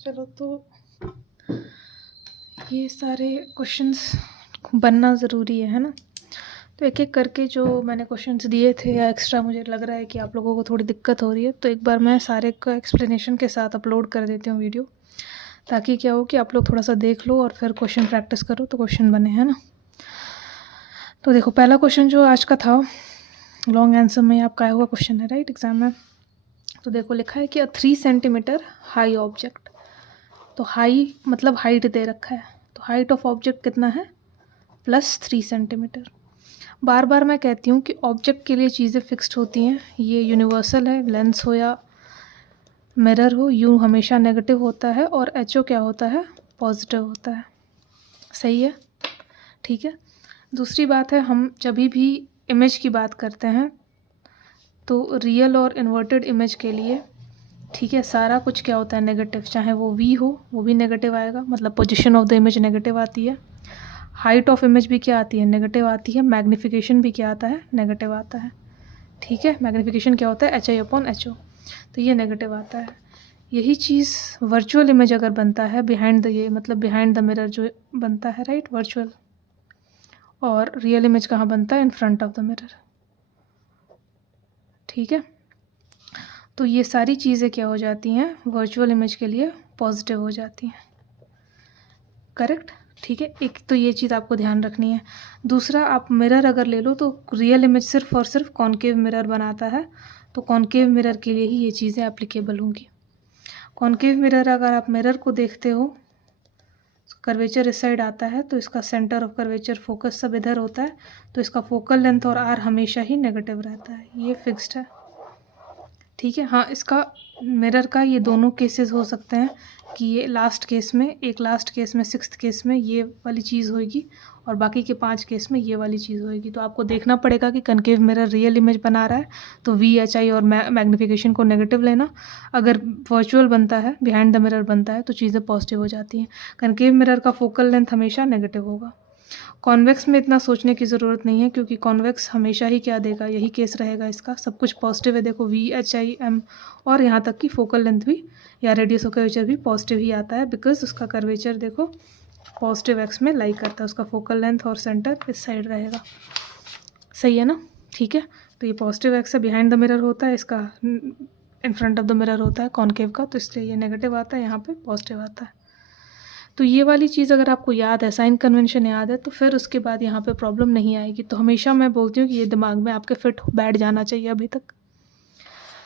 चलो तो ये सारे क्वेश्चंस बनना ज़रूरी है ना। तो एक एक करके जो मैंने क्वेश्चंस दिए थे या एक्स्ट्रा मुझे लग रहा है कि आप लोगों को थोड़ी दिक्कत हो रही है, तो एक बार मैं सारे का एक्सप्लेनेशन के साथ अपलोड कर देती हूँ वीडियो, ताकि क्या हो कि आप लोग थोड़ा सा देख लो और फिर क्वेश्चन प्रैक्टिस करो तो क्वेश्चन बने, है ना। तो देखो, पहला क्वेश्चन जो आज का था लॉन्ग आंसर में आपका आया हुआ क्वेश्चन है, राइट, एग्जाम में। तो देखो लिखा है कि 3 सेंटीमीटर हाई ऑब्जेक्ट। तो हाई मतलब हाइट दे रखा है, तो हाइट ऑफ ऑब्जेक्ट कितना है, +3 सेंटीमीटर। बार बार मैं कहती हूँ कि ऑब्जेक्ट के लिए चीज़ें फिक्स्ड होती हैं, ये यूनिवर्सल है, लेंस हो या मिरर हो, यू हमेशा नेगेटिव होता है और एच ओ क्या होता है, पॉजिटिव होता है। सही है, ठीक है। दूसरी बात है, हम जब भी इमेज की बात करते हैं तो रियल और इन्वर्टेड इमेज के लिए, ठीक है, सारा कुछ क्या होता है, नेगेटिव। चाहे वो वी हो वो भी नेगेटिव आएगा, मतलब position of the image negative आती है। हाइट ऑफ इमेज भी क्या आती है, नेगेटिव आती है। मैग्नीफिकेशन भी क्या आता है, नेगेटिव आता है, ठीक है। मैग्नीफिकेशन क्या होता है, HI/HO, तो ये नेगेटिव आता है। यही चीज़ वर्चुअल इमेज अगर बनता है बिहाइंड द, ये मतलब बिहाइंड द मिरर जो बनता है, राइट, वर्चुअल। और रियल इमेज कहाँ बनता है, in front of the mirror, ठीक है। तो ये सारी चीज़ें क्या हो जाती हैं, वर्चुअल इमेज के लिए पॉजिटिव हो जाती हैं, करेक्ट, ठीक है। एक तो ये चीज़ आपको ध्यान रखनी है। दूसरा, आप मिरर अगर ले लो तो रियल इमेज सिर्फ और सिर्फ कॉन्केव मिरर बनाता है, तो कॉन्केव मिरर के लिए ही ये चीज़ें एप्लीकेबल होंगी। कॉन्केव मिरर अगर आप मिरर को देखते हो, कर्वेचर इस साइड आता है, तो इसका सेंटर ऑफ कर्वेचर, फोकस सब इधर होता है, तो इसका फोकल लेंथ और आर हमेशा ही नेगेटिव रहता है, ये फिक्स्ड है, ठीक है। हाँ, इसका मिरर का ये दोनों केसेस हो सकते हैं कि ये लास्ट केस में, एक लास्ट केस में 6th केस में ये वाली चीज़ होगी और बाकी के 5 केस में ये वाली चीज़ होगी। तो आपको देखना पड़ेगा कि कनकेव मिरर रियल इमेज बना रहा है तो VHI और मैग्नीफिकेशन को नेगेटिव लेना। अगर वर्चुअल बनता है, बिहाइंड द मिरर बनता है, तो चीज़ें पॉजिटिव हो जाती हैं। कनकेव मिरर का फोकल लेंथ हमेशा नेगेटिव होगा। कॉन्वेक्स में इतना सोचने की ज़रूरत नहीं है, क्योंकि कॉन्वेक्स हमेशा ही क्या देगा, यही केस रहेगा इसका, सब कुछ पॉजिटिव है। देखो VHI/M और यहाँ तक कि फोकल लेंथ भी या रेडियस ऑफ कर्वेचर भी पॉजिटिव ही आता है, बिकॉज उसका कर्वेचर देखो पॉजिटिव एक्स में लाई करता है, उसका फोकल लेंथ और सेंटर इस साइड रहेगा, सही है ना, ठीक है। तो ये पॉजिटिव एक्स है, बिहाइंड द मिरर होता है, इसका in front of the mirror होता है कॉन्केव का, तो इसलिए ये नेगेटिव आता है, यहाँ पे पॉजिटिव आता है। तो ये वाली चीज़ अगर आपको याद है, साइन कन्वेंशन याद है, तो फिर उसके बाद यहाँ पे प्रॉब्लम नहीं आएगी। तो हमेशा मैं बोलती हूँ कि ये दिमाग में आपके फिट बैठ जाना चाहिए अभी तक।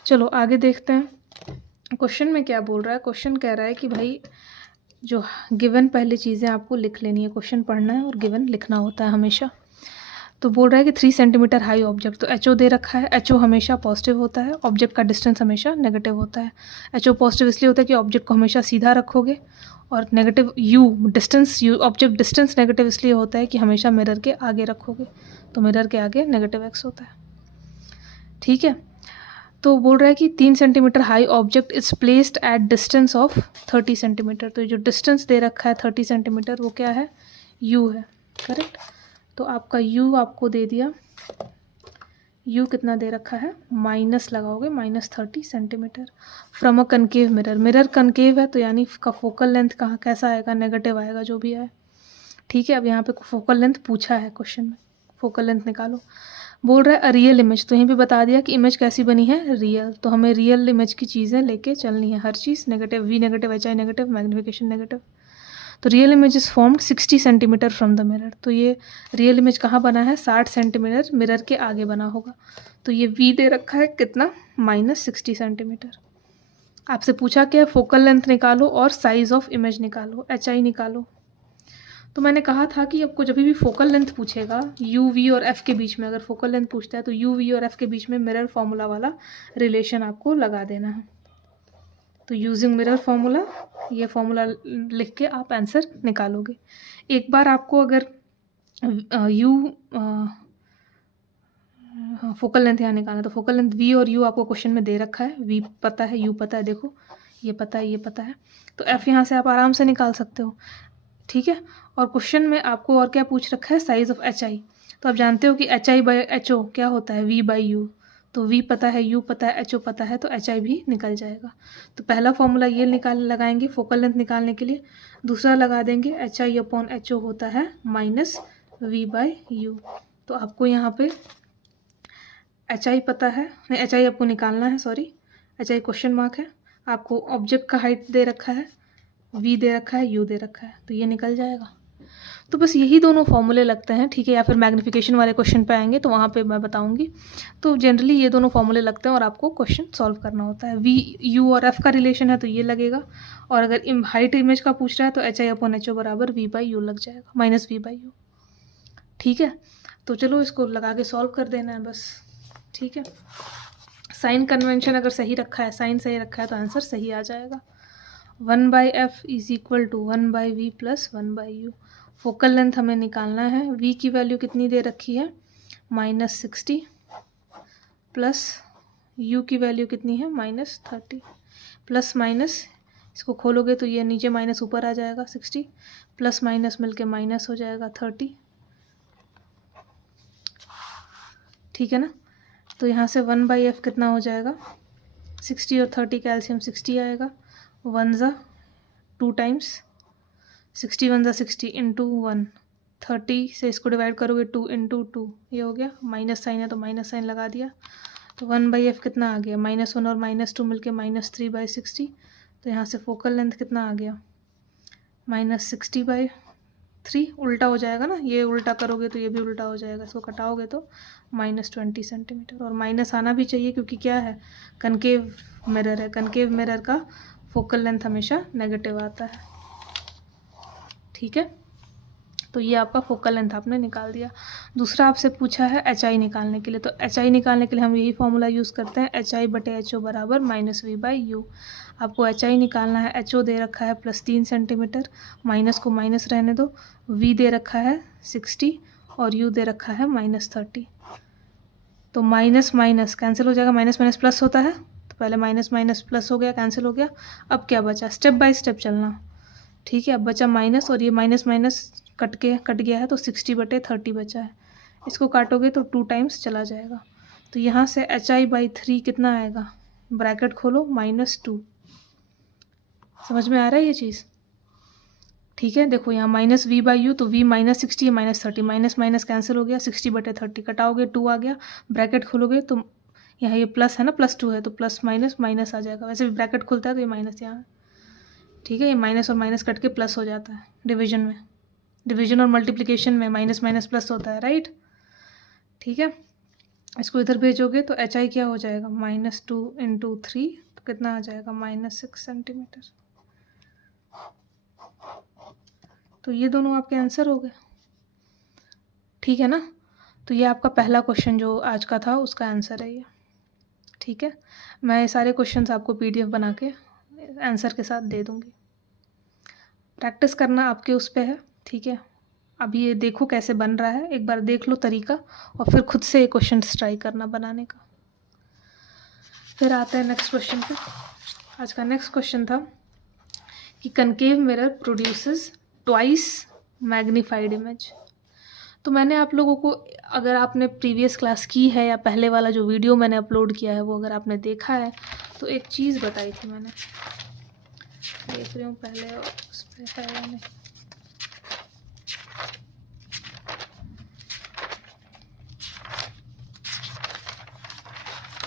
चलो आगे देखते हैं, क्वेश्चन में क्या बोल रहा है। क्वेश्चन कह रहा है कि भाई जो गिवन पहले चीज़ें आपको लिख लेनी है, क्वेश्चन पढ़ना है और गिवन लिखना होता है हमेशा। तो बोल रहा है कि 3 सेंटीमीटर हाई ऑब्जेक्ट, तो HO दे रखा है, HO हमेशा पॉजिटिव होता है, ऑब्जेक्ट का डिस्टेंस हमेशा नेगेटिव होता है। HO पॉजिटिव इसलिए होता है कि ऑब्जेक्ट को हमेशा सीधा रखोगे, और negative U distance, U object distance negative इसलिए होता है कि हमेशा मिरर के आगे रखोगे, तो मिरर के आगे नेगेटिव एक्स होता है, ठीक है। तो बोल रहा है कि 3 centimetre high object is placed at distance of 30 centimetre. तो जो डिस्टेंस दे रखा है 30 सेंटीमीटर वो क्या है, U है, करेक्ट। तो आपका U आपको दे दिया, U कितना दे रखा है, माइनस लगाओगे, -30 centimetre from a concave mirror. Mirror concave है तो यानी का फोकल लेंथ कहाँ कैसा आएगा, नेगेटिव आएगा, जो भी आए, ठीक है। अब यहाँ पे फोकल लेंथ पूछा है क्वेश्चन में, फोकल लेंथ निकालो। बोल रहा है रियल इमेज, तो यहीं पे बता दिया कि इमेज कैसी बनी है, रियल। तो हमें रियल इमेज की चीज़ें लेके चलनी है, हर चीज़ negative, V negative, HI negative, magnification negative. तो real image is formed 60 centimetre from the mirror. तो ये रियल इमेज कहाँ बना है, 60 सेंटीमीटर मिरर के आगे बना होगा। तो ये V दे रखा है कितना, -60 सेंटीमीटर। आपसे पूछा क्या, फोकल लेंथ निकालो और साइज ऑफ इमेज निकालो, HI निकालो। तो मैंने कहा था कि आपको जब भी फोकल लेंथ पूछेगा, U, V और F के बीच में अगर फोकल लेंथ पूछता है तो U, V और F के बीच में मिरर फॉर्मूला वाला रिलेशन आपको लगा देना है। तो यूजिंग मिरर फॉर्मूला, ये फॉर्मूला लिख के आप आंसर निकालोगे। एक बार आपको अगर फोकल लेंथ यहाँ निकालना, तो फोकल लेंथ V और U आपको क्वेश्चन में दे रखा है, V पता है, U पता है, देखो ये पता है, ये पता है, तो F यहाँ से आप आराम से निकाल सकते हो, ठीक है। और क्वेश्चन में आपको और क्या पूछ रखा है, साइज ऑफ HI। तो आप जानते हो कि HI/HO क्या होता है, V/U। तो V पता है, U पता है, HO पता है, तो HI भी निकल जाएगा। तो पहला फॉर्मूला ये लगाएंगे फोकल लेंथ निकालने के लिए। दूसरा लगा देंगे HI/HO होता है -V/U। तो आपको यहाँ पे HI पता है, नहीं HI आपको निकालना है, सॉरी HI क्वेश्चन मार्क है। आपको ऑब्जेक्ट का हाइट दे रखा है, V दे रखा है, U दे रखा है, तो ये निकल जाएगा। तो बस यही दोनों फॉर्मूले लगते हैं, ठीक है। या फिर मैग्नीफिकेशन वाले क्वेश्चन पे आएंगे तो वहाँ पे मैं बताऊंगी। तो जनरली ये दोनों फॉर्मूले लगते हैं और आपको क्वेश्चन सॉल्व करना होता है। V U और F का रिलेशन है तो ये लगेगा, और अगर हाइट इमेज का पूछ रहा है तो HI/HO बराबर V/U लग जाएगा, -V/U, ठीक है। तो चलो इसको लगा के सॉल्व कर देना है बस, ठीक है। साइन कन्वेंशन अगर सही रखा है, साइन सही रखा है तो आंसर सही आ जाएगा। 1/F = 1/V + 1/U। Focal length हमें निकालना है। V की वैल्यू कितनी दे रखी है, -60, प्लस U की वैल्यू कितनी है, -30। प्लस माइनस इसको खोलोगे तो ये नीचे माइनस ऊपर आ जाएगा, 60 प्लस माइनस मिलके माइनस हो जाएगा 30, ठीक है ना। तो यहाँ से 1/F कितना हो जाएगा, 60 और 30 का एलसीएम 60 आएगा। 1 ज़ा 2 टाइम्स 60 1 ज़ा 60 इंटू 1, 30 से इसको डिवाइड करोगे 2 इंटू 2, ये हो गया। माइनस साइन है तो माइनस साइन लगा दिया। तो 1/F कितना आ गया, -1 और -2 मिलके -3/60। तो यहाँ से फोकल लेंथ कितना आ गया, -60/3। उल्टा हो जाएगा ना, ये उल्टा करोगे तो ये भी उल्टा हो जाएगा, इसको कटाओगे तो -20 सेंटीमीटर। और माइनस आना भी चाहिए क्योंकि क्या है, कनकेव मिरर है, कनकेव मिरर का फोकल लेंथ हमेशा नेगेटिव आता है, ठीक है। तो ये आपका फोकल लेंथ आपने निकाल दिया। दूसरा आपसे पूछा है HI निकालने के लिए, तो HI निकालने के लिए हम यही फॉर्मूला यूज़ करते हैं, HI/HO बराबर -V/U। आपको HI निकालना है, HO दे रखा है +3 सेंटीमीटर, माइनस को माइनस रहने दो, V दे रखा है 60 और U दे रखा है -30। तो माइनस माइनस कैंसिल हो जाएगा, माइनस माइनस प्लस होता है, तो पहले माइनस माइनस प्लस हो गया, कैंसिल हो गया। अब क्या बचा, स्टेप बाय स्टेप चलना, ठीक है। अब बचा माइनस, और ये माइनस माइनस कट गया है तो 60/30 बचा है। इसको काटोगे तो 2 टाइम्स चला जाएगा। तो यहाँ से HI/3 कितना आएगा, ब्रैकेट खोलो -2। समझ में आ रहा है ये चीज़, ठीक है। देखो यहाँ -V/U, तो V -60 -30, माइनस माइनस कैंसिल हो गया, 60/30 कटाओगे 2 आ गया, ब्रैकेट खोलोगे तो यहाँ ये प्लस है ना, +2 है तो प्लस माइनस माइनस आ जाएगा। वैसे भी ब्रैकेट खुलता है तो ये माइनस यहाँ, ठीक है। ये माइनस और माइनस कट के प्लस हो जाता है डिवीजन में, डिवीजन और मल्टीप्लिकेशन में माइनस माइनस प्लस होता है, राइट, ठीक है। इसको इधर भेजोगे तो HI क्या हो जाएगा, -2 × 3, तो कितना आ जाएगा, -6 सेंटीमीटर। तो ये दोनों आपके आंसर हो गए, ठीक है ना। तो ये आपका पहला क्वेश्चन जो आज का था उसका आंसर है ये, ठीक है। मैं सारे क्वेश्चंस आपको PDF बना के आंसर के साथ दे दूँगी। प्रैक्टिस करना आपके उस पे है, ठीक है। अब ये देखो कैसे बन रहा है, एक बार देख लो तरीका, और फिर खुद से क्वेश्चन ट्राई करना बनाने का। फिर आते हैं नेक्स्ट क्वेश्चन पे। आज का नेक्स्ट क्वेश्चन था कि concave mirror produces twice magnified image. तो मैंने आप लोगों को, अगर आपने प्रीवियस क्लास की है या पहले वाला जो वीडियो मैंने अपलोड किया है वो अगर आपने देखा है तो एक चीज़ बताई थी मैंने, देख रही हूँ पहले उस पर है या नहीं।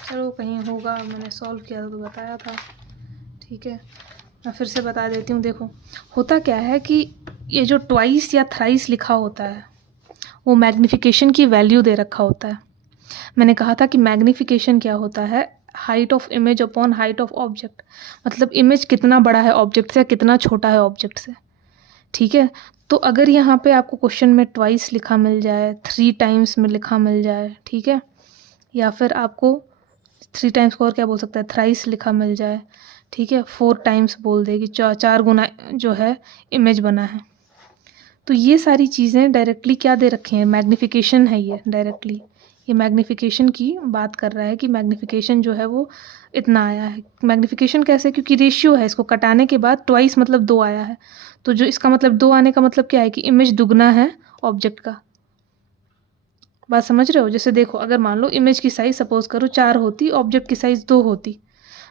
चलो कहीं होगा, मैंने सॉल्व किया था तो बताया था, ठीक है। मैं फिर से बता देती हूँ। देखो होता क्या है कि ये जो ट्वाइस या थ्राइस लिखा होता है वो मैग्नीफिकेशन की वैल्यू दे रखा होता है। मैंने कहा था कि मैग्नीफिकेशन क्या होता है, height of image upon height of object, मतलब इमेज कितना बड़ा है ऑब्जेक्ट से, कितना छोटा है ऑब्जेक्ट से, ठीक है। तो अगर यहाँ पे आपको क्वेश्चन में ट्वाइस लिखा मिल जाए, 3 टाइम्स में लिखा मिल जाए, ठीक है, या फिर आपको 3 टाइम्स को और क्या बोल सकता है, थ्राइस लिखा मिल जाए, ठीक है, 4 टाइम्स बोल देगी, 4 गुना जो है इमेज बना है। तो ये सारी चीज़ें डायरेक्टली क्या दे रखे हैं, मैग्नीफिकेशन है ये, डायरेक्टली ये मैग्नीफिकेशन की बात कर रहा है कि मैग्नीफिकेशन जो है वो इतना आया है। मैग्नीफिकेशन कैसे, क्योंकि रेशियो है, इसको कटाने के बाद ट्वाइस मतलब 2 आया है, तो जो इसका मतलब 2 आने का मतलब क्या है कि इमेज दुगना है ऑब्जेक्ट का, बात समझ रहे हो? जैसे देखो, अगर मान लो इमेज की साइज़ सपोज़ करो 4 होती, ऑब्जेक्ट की साइज़ 2 होती,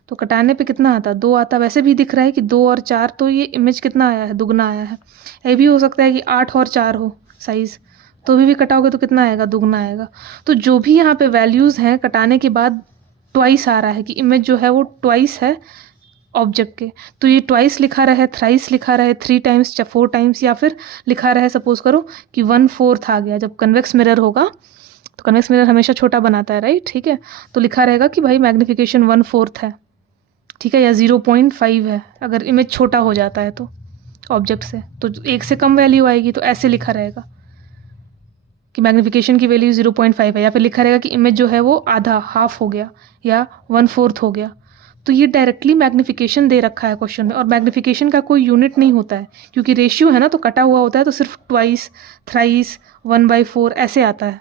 तो कटाने पे कितना आता? 2 आता। वैसे भी दिख रहा है कि 2 और 4, तो ये इमेज कितना आया है? दुगना आया है। ये भी हो सकता है कि 8 और 4 हो साइज़, तो भी कटाओगे तो कितना आएगा? दुगना आएगा। तो जो भी यहाँ पे वैल्यूज़ हैं कटाने के बाद ट्वाइस आ रहा है कि इमेज जो है वो ट्वाइस है ऑब्जेक्ट के, तो ये ट्वाइस लिखा रहे, थ्राइस लिखा रहे, 3 टाइम्स या 4 टाइम्स, या फिर लिखा रहे सपोज करो कि 1/4 आ गया। जब कन्वेक्स मिरर होगा तो कन्वेक्स मिरर हमेशा छोटा बनाता है, राइट? ठीक है, तो लिखा रहेगा कि भाई मैग्नीफिकेशन 1/4 है, ठीक है, या 0.5 है अगर इमेज छोटा हो जाता है तो ऑब्जेक्ट से, तो 1 से कम वैल्यू आएगी, तो ऐसे लिखा रहेगा कि मैग्नीफिकेशन की वैल्यू 0.5 है, या फिर लिखा रहेगा कि इमेज जो है वो आधा, हाफ हो गया या 1/4 हो गया। तो ये डायरेक्टली मैग्नीफिकेशन दे रखा है क्वेश्चन में, और मैग्नीफिकेशन का कोई यूनिट नहीं होता है क्योंकि रेशियो है ना, तो कटा हुआ होता है, तो सिर्फ ट्वाइस, थ्राइस, 1/4 ऐसे आता है,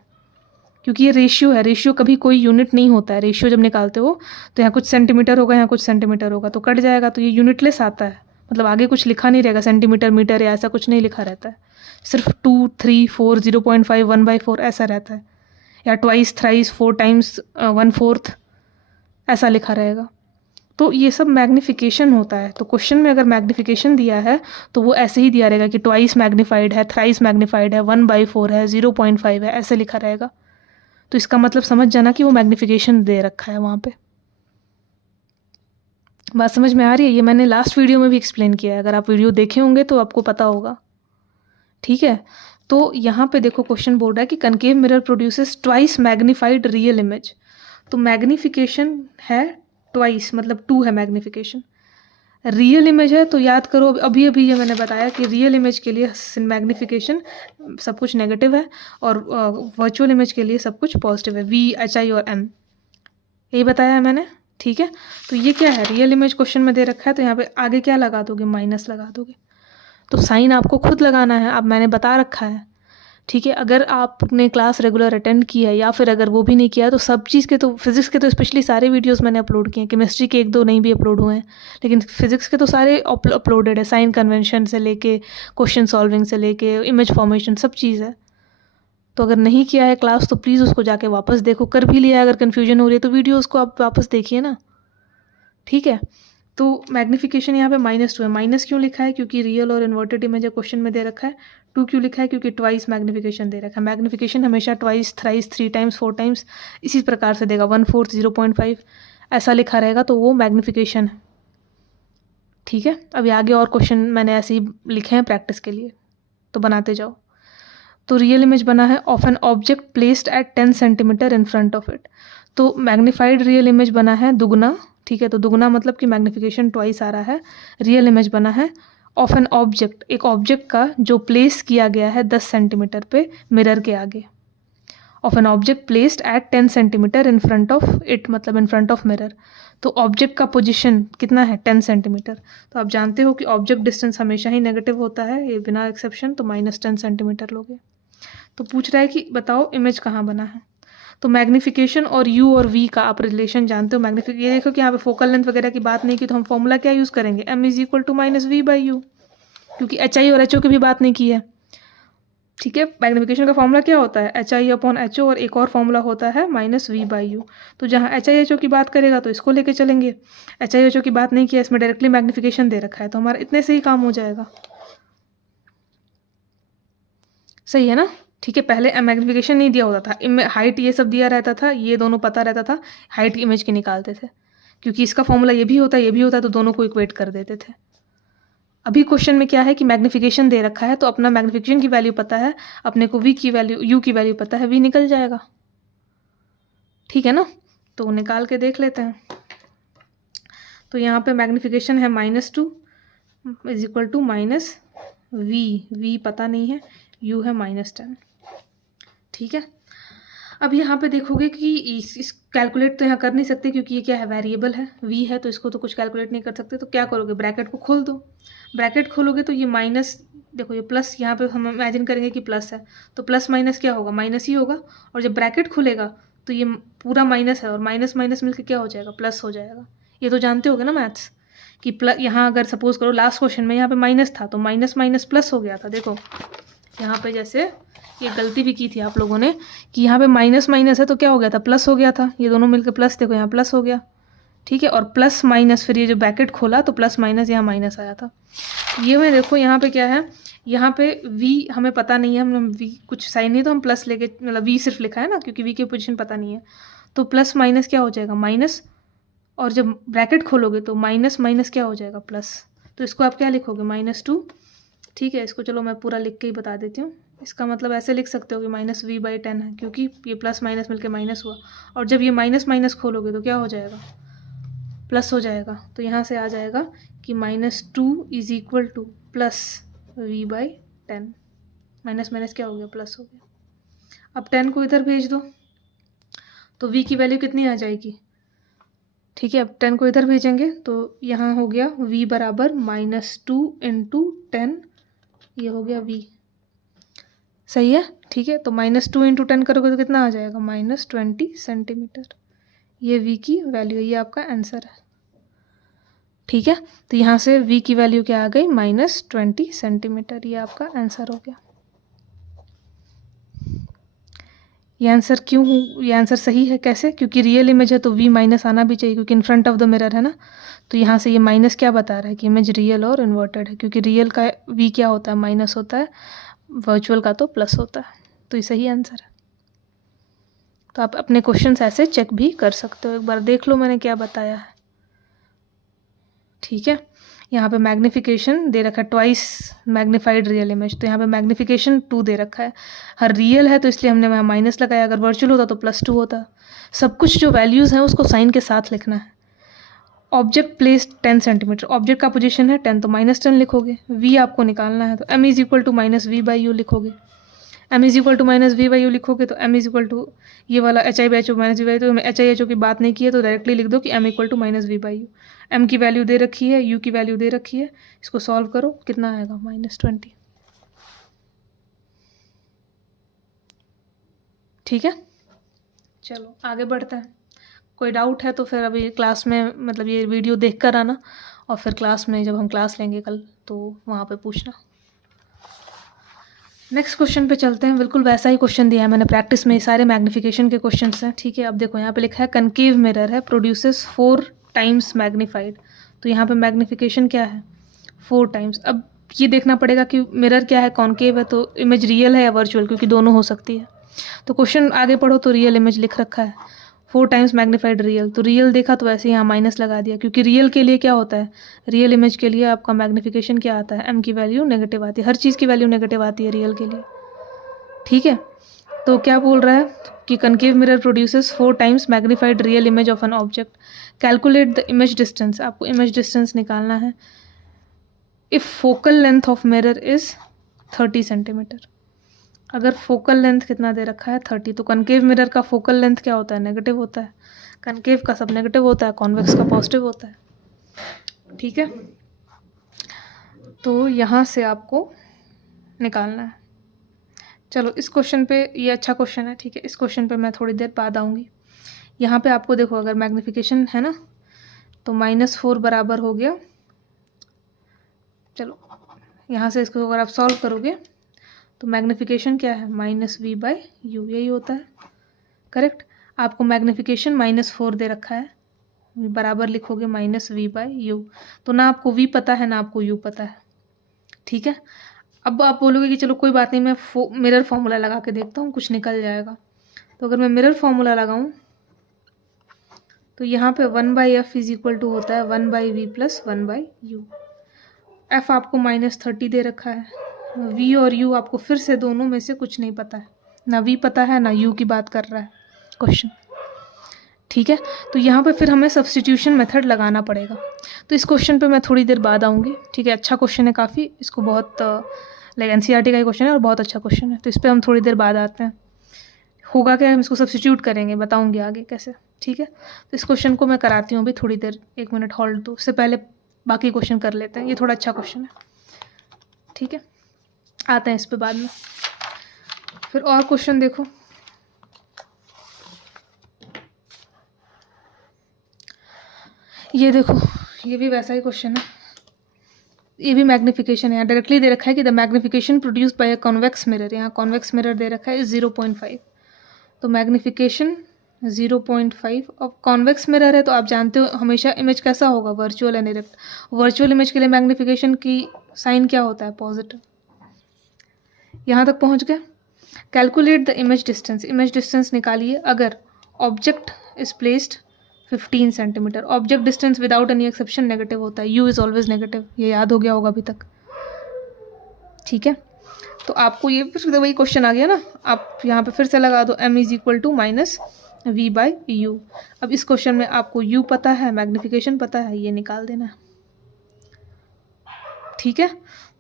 क्योंकि ये रेशियो है। रेशियो कभी कोई यूनिट नहीं होता है। रेशियो जब निकालते हो तो यहाँ कुछ सेंटीमीटर होगा, यहाँ कुछ सेंटीमीटर होगा, तो कट जाएगा, तो ये यूनिटलेस आता है, मतलब आगे कुछ लिखा नहीं रहेगा, सेंटीमीटर, मीटर या ऐसा कुछ नहीं लिखा रहता है, सिर्फ 2, 3, 4, 0.5, 1/4 ऐसा रहता है, या ट्वाइस, थ्राइस, 4 टाइम्स 1/4 ऐसा लिखा रहेगा। तो ये सब मैग्नीफिकेशन होता है। तो क्वेश्चन में अगर मैग्नीफिकेशन दिया है तो वो ऐसे ही दिया रहेगा कि ट्वाइस मैग्नीफाइड है, थ्राइस मैग्नीफाइड है, 1/4 है, 0.5 है, ऐसे लिखा रहेगा। तो इसका मतलब समझ जाना कि वो मैग्नीफिकेशन दे रखा है वहाँ पे। बात समझ में आ रही है? ये मैंने लास्ट वीडियो में भी एक्सप्लेन किया है, अगर आप वीडियो देखे होंगे तो आपको पता होगा, ठीक है। तो यहाँ पे देखो क्वेश्चन बोल रहा है कि concave mirror produces twice magnified real image. तो मैग्नीफिकेशन है ट्वाइस, मतलब 2 है मैग्नीफिकेशन। रियल इमेज है तो याद करो, अभी अभी ये मैंने बताया कि रियल इमेज के लिए मैग्नीफिकेशन सब कुछ नेगेटिव है, और वर्चुअल इमेज के लिए सब कुछ पॉजिटिव है, V, HI और M, यही बताया है मैंने, ठीक है। तो ये क्या है? रियल इमेज क्वेश्चन में दे रखा है, तो यहाँ पे आगे क्या लगा दोगे? माइनस लगा दोगे। तो साइन आपको खुद लगाना है, अब मैंने बता रखा है, ठीक है। अगर आपने क्लास रेगुलर अटेंड की है, या फिर अगर वो भी नहीं किया, तो सब चीज़ के, तो फिजिक्स के तो स्पेशली सारे वीडियोस मैंने अपलोड किए हैं, केमिस्ट्री के 1-2 नहीं भी अपलोड हुए हैं, लेकिन फिजिक्स के तो सारे अपलोडेड है, साइन कन्वेंशन से लेके क्वेश्चन सॉल्विंग से लेके इमेज फॉर्मेशन, सब चीज़ है। तो अगर नहीं किया है क्लास तो प्लीज़ उसको जाके वापस देखो, कर भी लिया है, अगर कन्फ्यूजन हो रही है तो वीडियो उसको आप वापस देखिए ना, ठीक है। तो मैग्नीफिकेशन यहाँ पे -2 है। माइनस क्यों लिखा है? क्योंकि रियल और इन्वर्टेड इमेज क्वेश्चन में दे रखा है। 2 क्यों लिखा है? क्योंकि ट्वाइस मैग्नीफिकेशन दे रखा है। मैग्नीफिकेशन हमेशा ट्वाइस, थ्राइस, 3 टाइम्स, 4 टाइम्स इसी प्रकार से देगा, 1/4, 0.5 ऐसा लिखा रहेगा, तो वो मैग्नीफिकेशन है, ठीक है। अभी आगे और क्वेश्चन मैंने ऐसे ही लिखे हैं प्रैक्टिस के लिए, तो बनाते जाओ। तो रियल इमेज बना है of an object placed at 10 centimetre in front of it. तो मैग्नीफाइड रियल इमेज बना है दुगना, ठीक है। तो दुगना मतलब कि मैग्नीफिकेशन ट्वाइस आ रहा है। रियल इमेज बना है ऑफ एन ऑब्जेक्ट, एक ऑब्जेक्ट का जो प्लेस किया गया है 10 सेंटीमीटर पे मिरर के आगे। Of an object placed at 10 centimetre in front of it, मतलब इन फ्रंट ऑफ मिरर। तो ऑब्जेक्ट का पोजीशन कितना है? 10 सेंटीमीटर। तो आप जानते हो कि ऑब्जेक्ट डिस्टेंस हमेशा ही नेगेटिव होता है, ये बिना एक्सेप्शन, तो -10 सेंटीमीटर लोगे। तो पूछ रहा है कि बताओ इमेज कहाँ बना है। तो मैग्नीफिकेशन और U और V का आप रिलेशन जानते हो। ये देखो कि यहाँ पे फोकल लेंथ वगैरह की बात नहीं की, तो हम फॉर्मूला क्या यूज़ करेंगे? M = -V/U, क्योंकि HI और HO की भी बात नहीं की है, ठीक है। मैग्नीफिकेशन का फॉर्मूला क्या होता है? HI/HO, और एक और फॉर्मूला होता है -V/U। तो जहाँ HI/HO की बात करेगा तो इसको लेके चलेंगे, HI/HO की बात नहीं किया, इसमें डायरेक्टली मैग्नीफिकेशन दे रखा है, तो हमारा इतने से ही काम हो जाएगा, सही है ना, ठीक है। पहले मैग्नीफिकेशन नहीं दिया होता था, हाइट ये सब दिया रहता था, ये दोनों पता रहता था, हाइट इमेज की निकालते थे, क्योंकि इसका फॉर्मूला ये भी होता है, ये भी होता है, तो दोनों को इक्वेट कर देते थे। अभी क्वेश्चन में क्या है कि मैग्नीफिकेशन दे रखा है, तो अपना मैग्नीफिकेशन की वैल्यू पता है, अपने को V की वैल्यू, U की वैल्यू पता है, V निकल जाएगा, ठीक है ना। तो निकाल के देख लेते हैं। तो यहाँ पे मैग्नीफिकेशन है -2 = -V पता नहीं है, U है -10, ठीक है। अब यहाँ पे देखोगे कि इस कैलकुलेट तो यहाँ कर नहीं सकते, क्योंकि ये क्या है? वेरिएबल है, V है, तो इसको तो कुछ कैलकुलेट नहीं कर सकते। तो क्या करोगे? ब्रैकेट को खोल दो। ब्रैकेट खोलोगे तो ये माइनस, देखो ये प्लस, यहाँ पे हम इमेजिन करेंगे कि प्लस है, तो प्लस माइनस क्या होगा? माइनस ही होगा। और जब ब्रैकेट खुलेगा तो ये पूरा माइनस है, और माइनस माइनस मिलकर क्या हो जाएगा? प्लस हो जाएगा। ये तो जानते होगे ना मैथ्स, कि प्लस, यहाँ अगर सपोज करो लास्ट क्वेश्चन में यहाँ पे माइनस था, तो माइनस माइनस प्लस हो गया था, देखो यहाँ पे जैसे ये गलती भी की थी आप लोगों ने कि यहाँ पे माइनस माइनस है तो क्या हो गया था, प्लस हो गया था। ये दोनों मिलकर प्लस, देखो यहाँ प्लस हो गया, ठीक है। और प्लस माइनस, फिर ये जो ब्रैकेट खोला तो प्लस माइनस यहाँ माइनस आया था। ये में देखो यहाँ पे क्या है, यहाँ पे v हमें पता नहीं है, हम v कुछ साइन नहीं तो हम प्लस लेके, मतलब v सिर्फ लिखा है ना, क्योंकि v की पोजीशन पता नहीं है। तो प्लस माइनस क्या हो जाएगा, माइनस, और जब ब्रैकेट खोलोगे तो माइनस माइनस क्या हो जाएगा, प्लस। तो इसको आप क्या लिखोगे, -2, ठीक है। इसको चलो मैं पूरा लिख के ही बता देती हूँ। इसका मतलब ऐसे लिख सकते हो कि -v/10 है, क्योंकि ये प्लस माइनस मिलके माइनस हुआ, और जब ये माइनस माइनस खोलोगे तो क्या हो जाएगा, प्लस हो जाएगा। तो यहाँ से आ जाएगा कि -2 = प्लस v/10। माइनस माइनस क्या हो गया, प्लस हो गया। अब 10 को इधर भेज दो तो v की वैल्यू कितनी आ जाएगी, ठीक है। अब 10 को इधर भेजेंगे तो यहाँ हो गया v बराबर -2 × 10, ये हो गया v, सही है, ठीक है। तो -2 × 10 करोगे तो कितना आ जाएगा, -20 सेंटीमीटर। ये v की वैल्यू, ये आपका आंसर है, ठीक है। तो यहाँ से v की वैल्यू क्या आ गई, -20 सेंटीमीटर, ये आपका आंसर हो गया। ये आंसर क्यों, ये आंसर सही है कैसे, क्योंकि रियल इमेज है तो v माइनस आना भी चाहिए, क्योंकि in front of the mirror है ना। तो यहाँ से ये माइनस क्या बता रहा है कि इमेज रियल और इन्वर्टेड है, क्योंकि रियल का v क्या होता है, माइनस होता है, वर्चुअल का तो प्लस होता है। तो ये सही आंसर है। तो आप अपने क्वेश्चंस ऐसे चेक भी कर सकते हो, एक बार देख लो मैंने क्या बताया है, ठीक है। यहाँ पे मैग्निफिकेशन दे रखा है, ट्वाइस मैग्नीफाइड रियल इमेज, तो यहाँ पे मैग्निफिकेशन 2 दे रखा है। हर रियल है तो इसलिए हमने वहाँ माइनस लगाया, अगर वर्चुअल होता तो +2 होता। सब कुछ जो वैल्यूज़ हैं उसको साइन के साथ लिखना है। ऑब्जेक्ट प्लेस 10 सेंटीमीटर, ऑब्जेक्ट का पोजीशन है 10 तो -10 लिखोगे। v आपको निकालना है तो m = -v/u लिखोगे। m = -v/u लिखोगे तो m = ये वाला hi/ho -v/u, तो hi/ho की बात नहीं की है तो डायरेक्टली लिख दो कि m = -v/u। m की वैल्यू दे रखी है, u की वैल्यू दे रखी है, इसको सॉल्व करो, कितना आएगा, -20, ठीक है। चलो आगे बढ़ते हैं। कोई डाउट है तो फिर अभी क्लास में, मतलब ये वीडियो देख कर आना, और फिर क्लास में जब हम क्लास लेंगे कल तो वहाँ पे पूछना। नेक्स्ट क्वेश्चन पे चलते हैं। बिल्कुल वैसा ही क्वेश्चन दिया है मैंने प्रैक्टिस में, सारे मैग्निफिकेशन के क्वेश्चंस हैं, ठीक है। अब देखो यहाँ पे लिखा है कनकेव मिरर है, प्रोड्यूसेस 4 टाइम्स मैग्नीफाइड। तो यहाँ पे मैग्निफिकेशन क्या है, 4 टाइम्स। अब ये देखना पड़ेगा कि मिरर क्या है, कॉन्केव है तो इमेज रियल है या वर्चुअल, क्योंकि दोनों हो सकती है। तो क्वेश्चन आगे पढ़ो तो रियल इमेज लिख रखा है, 4 टाइम्स मैग्नीफाइड रियल, तो रियल देखा तो वैसे यहाँ माइनस लगा दिया, क्योंकि रियल के लिए क्या होता है, रियल इमेज के लिए आपका मैग्निफिकेशन क्या आता है, m की वैल्यू नेगेटिव आती है, हर चीज़ की वैल्यू नेगेटिव आती है रियल के लिए, ठीक है। तो क्या बोल रहा है कि concave mirror produces 4 times magnified real image of an object, calculate the image distance, आपको इमेज डिस्टेंस निकालना है। If focal length of mirror is 30 centimetre, अगर फोकल लेंथ कितना दे रखा है 30, तो कनकेव मिरर का फोकल लेंथ क्या होता है, नेगेटिव होता है। कनकेव का सब नेगेटिव होता है, कॉन्वेक्स का पॉजिटिव होता है, ठीक है। तो यहाँ से आपको निकालना है। चलो इस क्वेश्चन पे, ये अच्छा क्वेश्चन है, ठीक है। इस क्वेश्चन पे मैं थोड़ी देर बाद आऊँगी। यहाँ पे आपको देखो अगर मैग्निफिकेशन है ना तो -4 बराबर हो गया, चलो यहाँ से इसको अगर आप सॉल्व करोगे तो मैग्निफिकेशन क्या है, -v/u, यही होता है, करेक्ट। आपको मैग्निफिकेशन -4 दे रखा है, बराबर लिखोगे -v/u। तो ना आपको v पता है ना आपको u पता है, ठीक है। अब आप बोलोगे कि चलो कोई बात नहीं, मैं मिरर फॉर्मूला लगा के देखता हूँ, कुछ निकल जाएगा। तो अगर मैं मिरर फॉर्मूला लगाऊँ तो यहाँ पे 1/f = होता है 1/v + 1/u। f आपको -30 दे रखा है, v और u आपको फिर से दोनों में से कुछ नहीं पता है, ना v पता है ना u की बात कर रहा है क्वेश्चन, ठीक है। तो यहाँ पे फिर हमें सब्स्टिट्यूशन मेथड लगाना पड़ेगा। तो इस क्वेश्चन पे मैं थोड़ी देर बाद आऊँगी, ठीक है। अच्छा क्वेश्चन है काफ़ी, इसको बहुत लाइक NCERT का ही क्वेश्चन है और बहुत अच्छा क्वेश्चन है, तो इस पर हम थोड़ी देर बाद आते हैं। होगा क्या, हम इसको सब्स्टिट्यूट करेंगे, बताऊँगी आगे कैसे, ठीक है। तो इस क्वेश्चन को मैं कराती हूँ अभी थोड़ी देर, 1 मिनट होल्ड दो, उससे पहले बाकी क्वेश्चन कर लेते हैं, ये थोड़ा अच्छा क्वेश्चन है, ठीक है। आते हैं इस पे बाद में। फिर और क्वेश्चन देखो, ये देखो, ये भी वैसा ही क्वेश्चन है। ये भी मैग्निफिकेशन है, यहाँ डायरेक्टली दे रखा है कि the magnification produced by a convex mirror, यहाँ कॉन्वेक्स मिरर दे रखा है 0.5, तो मैग्निफिकेशन 0.5। अब कॉन्वेक्स मिरर है तो आप जानते हो हमेशा इमेज कैसा होगा, virtual and erect. Virtual image के लिए मैग्निफिकेशन की साइन क्या होता है, पॉजिटिव। यहाँ तक पहुँच गए। Calculate the image distance, image distance निकालिए अगर object is placed 15 centimetre. Object distance without any exception negative होता है, यू इज़ ऑलवेज नेगेटिव, ये याद हो गया होगा अभी तक, ठीक है। तो आपको ये फिर वही क्वेश्चन आ गया ना, आप यहाँ पे फिर से लगा दो m is equal to minus V by U. अब इस क्वेश्चन में आपको u पता है, मैग्निफिकेशन पता है, ये निकाल देना है, ठीक है।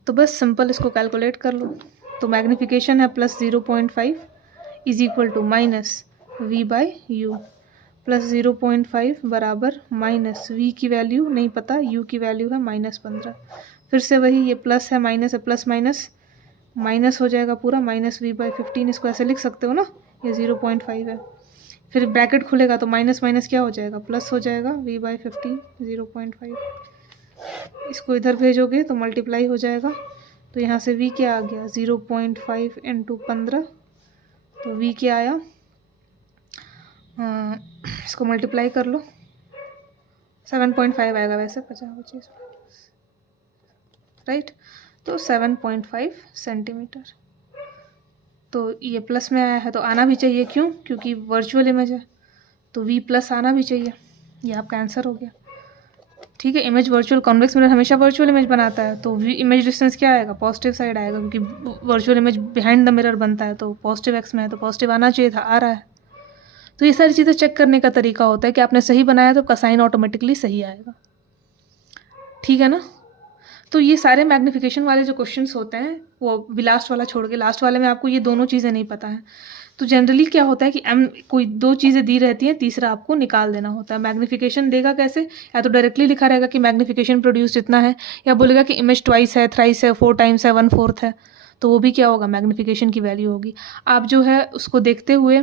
तो बस सिंपल इसको कैलकुलेट कर लो। तो मैग्निफिकेशन है plus 0.5 is equal to minus V by U, plus 0.5 बराबर माइनस वी की वैल्यू नहीं पता, यू की वैल्यू है -15। फिर से वही, ये प्लस है माइनस है, प्लस माइनस माइनस हो जाएगा पूरा, माइनस वी बाई 15, इसको ऐसे लिख सकते हो ना, ये 0.5 है। फिर ब्रैकेट खुलेगा तो माइनस माइनस क्या हो जाएगा, प्लस हो जाएगा, वी बाई 15 0.5। इसको इधर भेजोगे तो मल्टीप्लाई हो जाएगा, तो यहाँ से v क्या आ गया 0.5 इंटू 15, तो v क्या आया, इसको मल्टीप्लाई कर लो, 7.5 आएगा वैसे, 50-25 राइट, तो 7.5 सेंटीमीटर। तो ये प्लस में आया है तो आना भी चाहिए, क्यों, क्योंकि वर्चुअल इमेज है, तो v प्लस आना भी चाहिए, ये आपका आंसर हो गया, ठीक है। इमेज वर्चुअल, कॉन्वेक्स मिरर हमेशा वर्चुअल इमेज बनाता है, तो इमेज डिस्टेंस क्या आएगा, पॉजिटिव साइड आएगा, क्योंकि virtual image behind the mirror बनता है, तो पॉजिटिव एक्स में है तो पॉजिटिव आना चाहिए था, आ रहा है। तो ये सारी चीज़ें चेक करने का तरीका होता है कि आपने सही बनाया तो आपका साइन ऑटोमेटिकली सही आएगा, ठीक है ना। तो ये सारे मैग्निफिकेशन वाले जो क्वेश्चंस होते हैं, वो भी लास्ट वाला छोड़ के, लास्ट वाले में आपको ये दोनों चीज़ें नहीं पता है, तो जनरली क्या होता है कि कोई दो चीज़ें दी रहती हैं, तीसरा आपको निकाल देना होता है। मैग्निफिकेशन देगा कैसे, या तो डायरेक्टली लिखा रहेगा कि मैग्निफिकेशन प्रोड्यूस इतना है, या बोलेगा कि इमेज ट्वाइस है, थ्राइस है, 4 टाइम्स है, 1/4 है, तो वो भी क्या होगा, मैग्निफिकेशन की वैल्यू होगी। आप जो है उसको देखते हुए,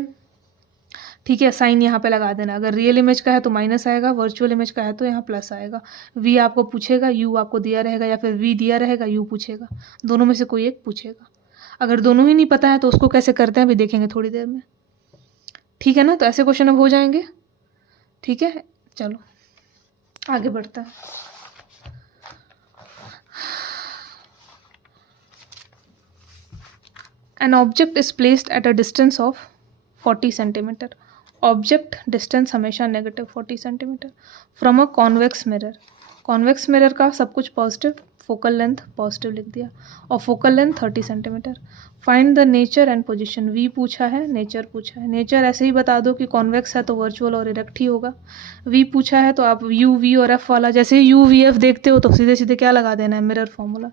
ठीक है, साइन यहाँ पे लगा देना। अगर रियल इमेज का है तो माइनस आएगा, वर्चुअल इमेज का है तो यहाँ प्लस आएगा। वी आपको पूछेगा, यू आपको दिया रहेगा, या फिर वी दिया रहेगा, यू पूछेगा, दोनों में से कोई एक पूछेगा। अगर दोनों ही नहीं पता है तो उसको कैसे करते हैं अभी देखेंगे थोड़ी देर में, ठीक है ना। तो ऐसे क्वेश्चन अब हो जाएंगे, ठीक है। चलो आगे बढ़ता है। An object is placed at a distance of 40 centimetre. Object distance हमेशा negative 40 centimetre from a convex mirror. Convex mirror का सब कुछ पॉजिटिव, फोकल लेंथ पॉजिटिव लिख दिया, और focal length 30 centimetre. Find the nature and position. V पूछा है, nature पूछा है। नेचर ऐसे ही बता दो कि कॉन्वेक्स है तो वर्चुअल और इरेक्ट ही होगा। वी पूछा है तो आप यू वी और एफ वाला, जैसे यू वी एफ देखते हो तो सीधे सीधे क्या लगा देना है, मिरर फॉर्मूला।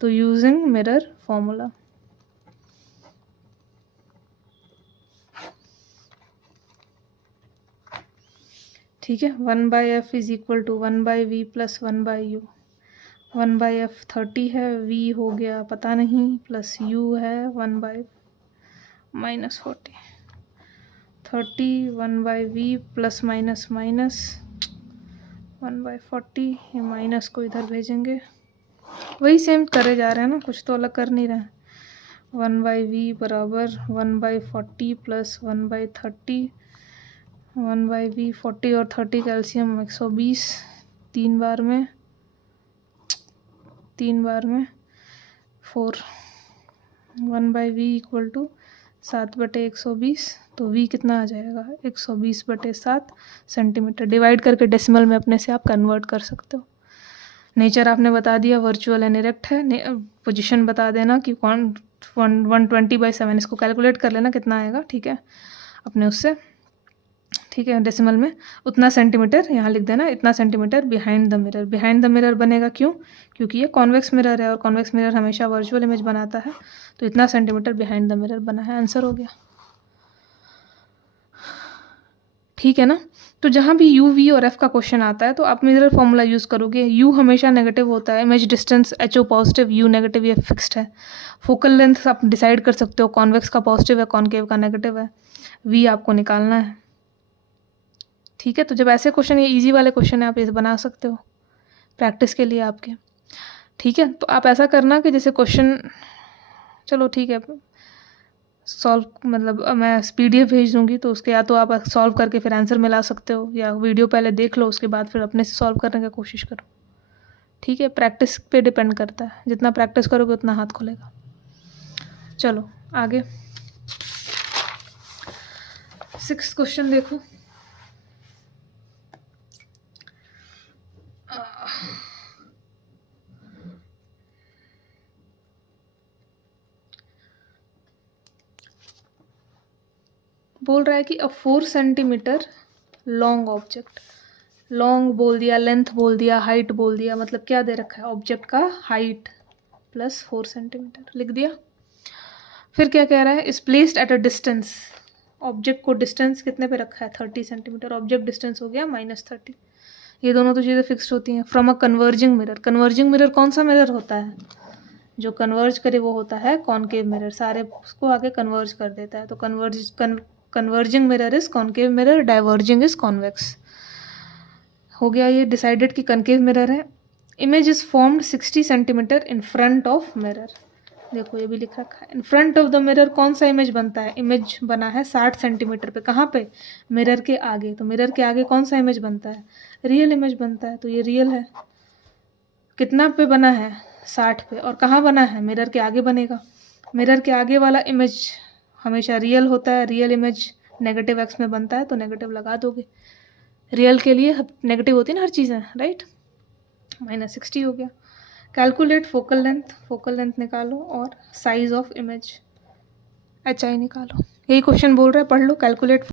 तो यूजिंग मिरर फॉर्मूला, ठीक है। 1/f is equal to 1/v plus 1/u। 1/f 30 है, v हो गया पता नहीं, प्लस u है 1/40। 30 1/v प्लस माइनस माइनस 1/40, ये माइनस को इधर भेजेंगे, वही सेम करे जा रहे हैं ना, कुछ तो अलग कर नहीं रहे हैं। 1/v बराबर 1/40 प्लस 1/30, 1/v 40 और 30 कैल्शियम 120, 3 बार में 4। 1/v इक्वल टू 7/120, तो v कितना आ जाएगा 120/7 सेंटीमीटर। डिवाइड करके डेसिमल में अपने से आप कन्वर्ट कर सकते हो। नेचर आपने बता दिया, वर्चुअल एंड इरेक्ट है। पोजीशन बता देना कि 120/7, इसको कैलकुलेट कर लेना कितना आएगा, ठीक है, अपने उससे, ठीक है, डेसिमल में उतना सेंटीमीटर यहाँ लिख देना, इतना centimetre behind the mirror. Behind the mirror बनेगा क्यों, क्योंकि ये कॉन्वेक्स मिरर है और कॉन्वेक्स मिरर हमेशा वर्चुअल इमेज बनाता है, तो इतना सेंटीमीटर बिहाइंड द मिरर बना है, आंसर हो गया, ठीक है ना। तो जहाँ भी यू वी और एफ का क्वेश्चन आता है तो आप मिरर फॉर्मूला यूज़ करोगे। यू हमेशा नेगेटिव होता है, इमेज डिस्टेंस एच ओ पॉजिटिव, यू नेगेटिव, ये फिक्स्ड है। फोकल लेंथ आप डिसाइड कर सकते हो, कॉन्वेक्स का पॉजिटिव है, कॉनकेव का नेगेटिव है। वी आपको निकालना है, ठीक है। तो जब ऐसे क्वेश्चन, ये इजी वाले क्वेश्चन है, आप इसे बना सकते हो प्रैक्टिस के लिए आपके। ठीक है, तो आप ऐसा करना कि जैसे क्वेश्चन, चलो ठीक है, सॉल्व मतलब मैं PDF भेज दूंगी, तो उसके या तो आप सॉल्व करके फिर आंसर मिला सकते हो, या वीडियो पहले देख लो, उसके बाद फिर अपने से सॉल्व करने का कोशिश करो। ठीक है, प्रैक्टिस पे डिपेंड करता है, जितना प्रैक्टिस करोगे उतना हाथ खुलेगा। चलो आगे 6th क्वेश्चन देखो। बोल रहा है कि 4 सेंटीमीटर लॉन्ग ऑब्जेक्ट, लॉन्ग बोल दिया, लेंथ बोल दिया, हाइट बोल दिया, मतलब क्या दे रखा है, ऑब्जेक्ट का हाइट प्लस 4 सेंटीमीटर लिख दिया। फिर क्या कह रहा है, is placed at a distance, object को डिस्टेंस कितने पे रखा है, 30 सेंटीमीटर, ऑब्जेक्ट डिस्टेंस हो गया -30। ये दोनों तो चीज़ें फिक्स्ड होती हैं। From a converging mirror, converging mirror कौन सा मिरर होता है, जो कन्वर्ज करे वो होता है कॉनकेव मिरर, सारे उसको आगे कन्वर्ज कर देता है। तो converging mirror is concave mirror, diverging is convex. हो गया ये डिसाइडेड कि कनकेव मिरर है। Image is formed 60 centimetre in front of mirror, देखो ये भी लिख रखा है। In front of the mirror कौन सा इमेज बनता है, इमेज बना है 60 सेंटीमीटर पे, कहाँ पे, मिरर के आगे। तो मिरर के आगे कौन सा इमेज बनता है, रियल इमेज बनता है, तो ये रियल है। कितना पे बना है, 60 पे, और कहाँ बना है, मिरर के आगे बनेगा। मिरर के आगे वाला इमेज हमेशा रियल होता है, रियल इमेज नेगेटिव एक्स में बनता है, तो नेगेटिव लगा दोगे। रियल के लिए नेगेटिव होती है ना हर चीज़ें, राइट। -60 हो गया। Calculate focal length, focal length निकालो, और साइज ऑफ इमेज HI निकालो। यही क्वेश्चन बोल रहा है, पढ़ लो। कैलकुलेट